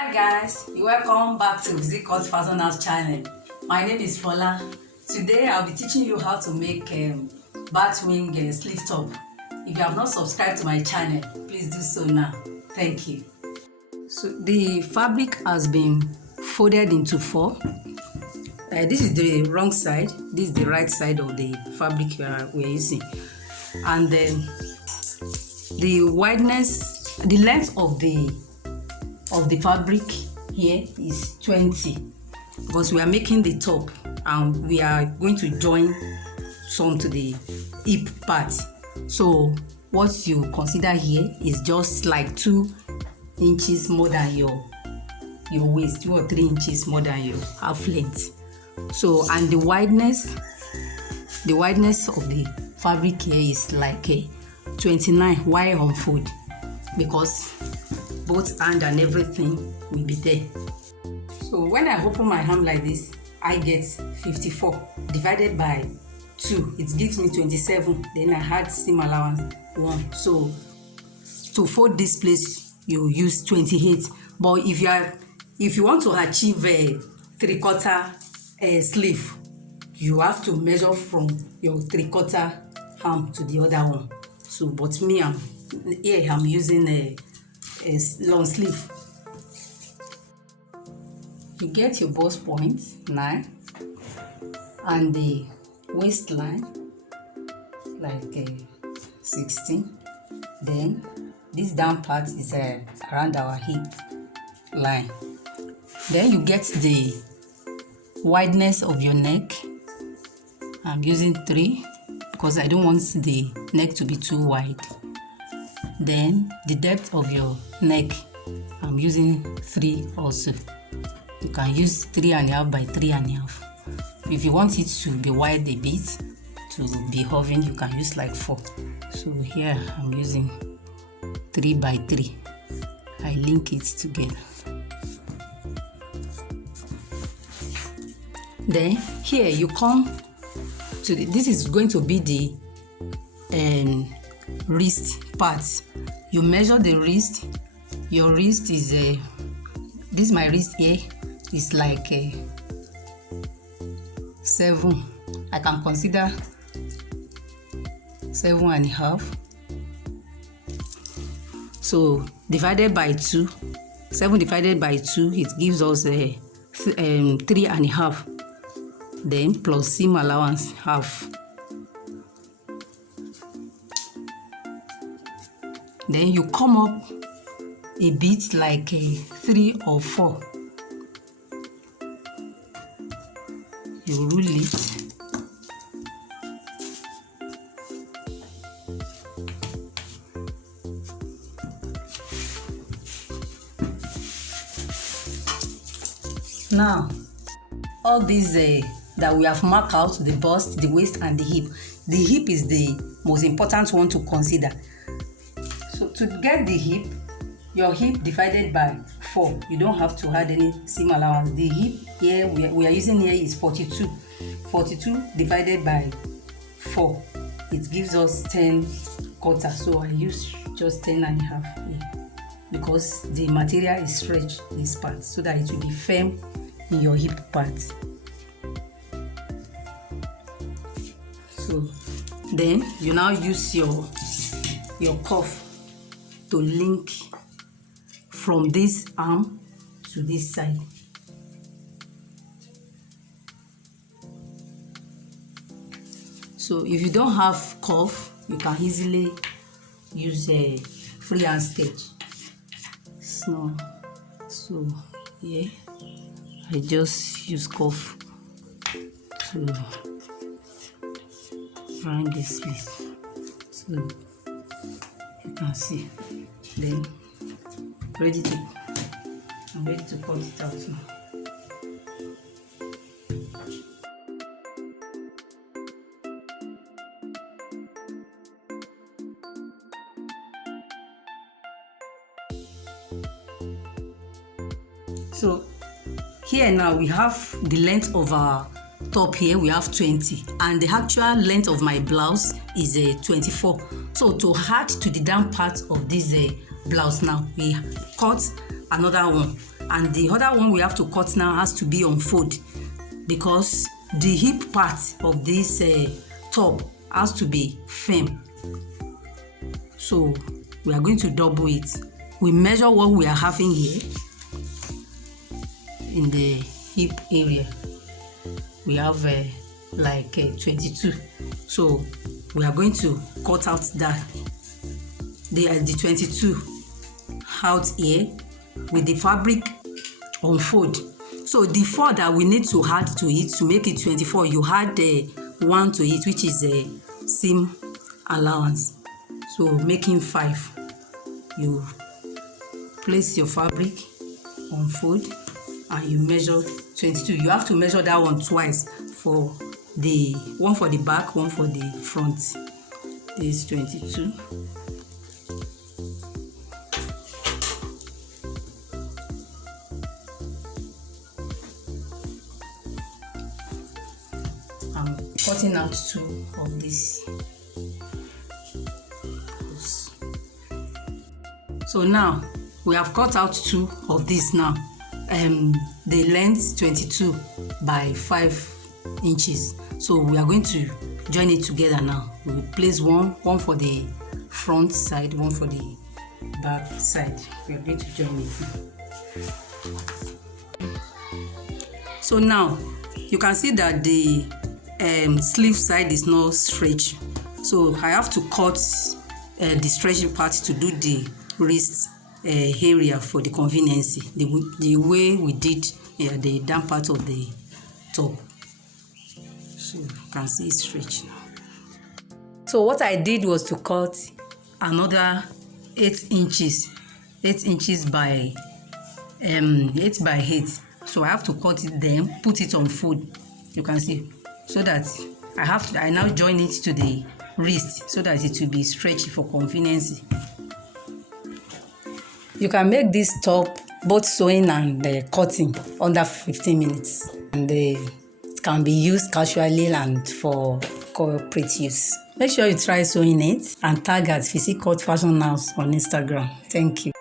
Hi guys, welcome back to Physique Cut Fashion House channel. My name is Fola. Today I'll be teaching you how to make Batwing sleeve top. If you have not subscribed to my channel, please do so now. Thank you. So the fabric has been folded into four. This is the wrong side. This is the right side of the fabric we are using. And then the wideness, the length of the fabric here is 20 because we are making the top and we are going to join some to the hip part. So what you consider here is just like 2 inches more than your waist, 2 or 3 inches more than your half length. So, and the wideness of the fabric here is like a 29 while on fold, because both hand and everything will be there. So when I open my arm like this, I get 54 divided by 2. It gives me 27. Then I had seam allowance 1. So to fold this place, you use 28. But if you want to achieve a 3/4 sleeve, you have to measure from your 3/4 arm to the other one. So, but me, I'm using a long sleeve. You get your bust point 9 and the waistline like 16. Then this down part is around our hip line. Then you get the wideness of your neck. I'm using 3 because I don't want the neck to be too wide. Then the depth of your neck, I'm using 3 also. You can use 3.5 by 3.5. If you want it to be wide a bit, to be hovering, you can use like 4. So here I'm using 3 by 3. I link it together. Then here you come to this is going to be the wrist part. You measure the wrist. Your wrist is this my wrist here is like 7. I can consider 7.5. So divided by 2, 7 divided by 2, it gives us 3.5. Then plus seam allowance half. Then you come up a bit like 3 or 4. You rule it. Now, all these that we have marked out, the bust, the waist, and the hip. The hip is the most important one to consider. So to get the hip, your hip divided by 4. You don't have to add any seam allowance. The hip here we are using here is 42. 42 divided by 4. It gives us 10/4. So I use just 10.5 here because the material is stretched this part so that it will be firm in your hip part. So then you now use your cuff to link from this arm to this side. So if you don't have cuff, you can easily use a freehand stitch. So here I just use cuff to round this piece, so you can see. Then I'm ready to cut it out now. So here now we have the length of our top here, we have 20, and the actual length of my blouse is 24. So to add to the down part of this blouse now, we cut another one. and the other one we have to cut now has to be on fold, because the hip part of this top has to be firm. So we are going to double it. We measure what we are having here in the hip area. We have like 22. So we are going to cut out that the 22 out here with the fabric on fold. So the 4 that we need to add to it to make it 24, you add 1 to it, which is a seam allowance. So making 5. You place your fabric on fold and you measure 22. You have to measure that one twice, for the one for the back, one for the front. This is 22. I'm cutting out 2 of this. So now we have cut out 2 of this now. The length 22 by 5 inches. So we are going to join it together now. We will place one for the front side, one for the back side. We are going to join it. So now you can see that the sleeve side is not stretched. So I have to cut the stretching part to do the wrist area for the convenience, the way we did the down part of the top. So you can see it's stretched. So what I did was to cut another 8 inches by 8 by 8. So I have to cut it, then put it on fold. You can see, so that I now join it to the wrist so that it will be stretchy for convenience. You can make this top both sewing and cutting under 15 minutes, and it can be used casually and for corporate use. Make sure you try sewing it and tag at Physique Cut Fashion House on Instagram. Thank you.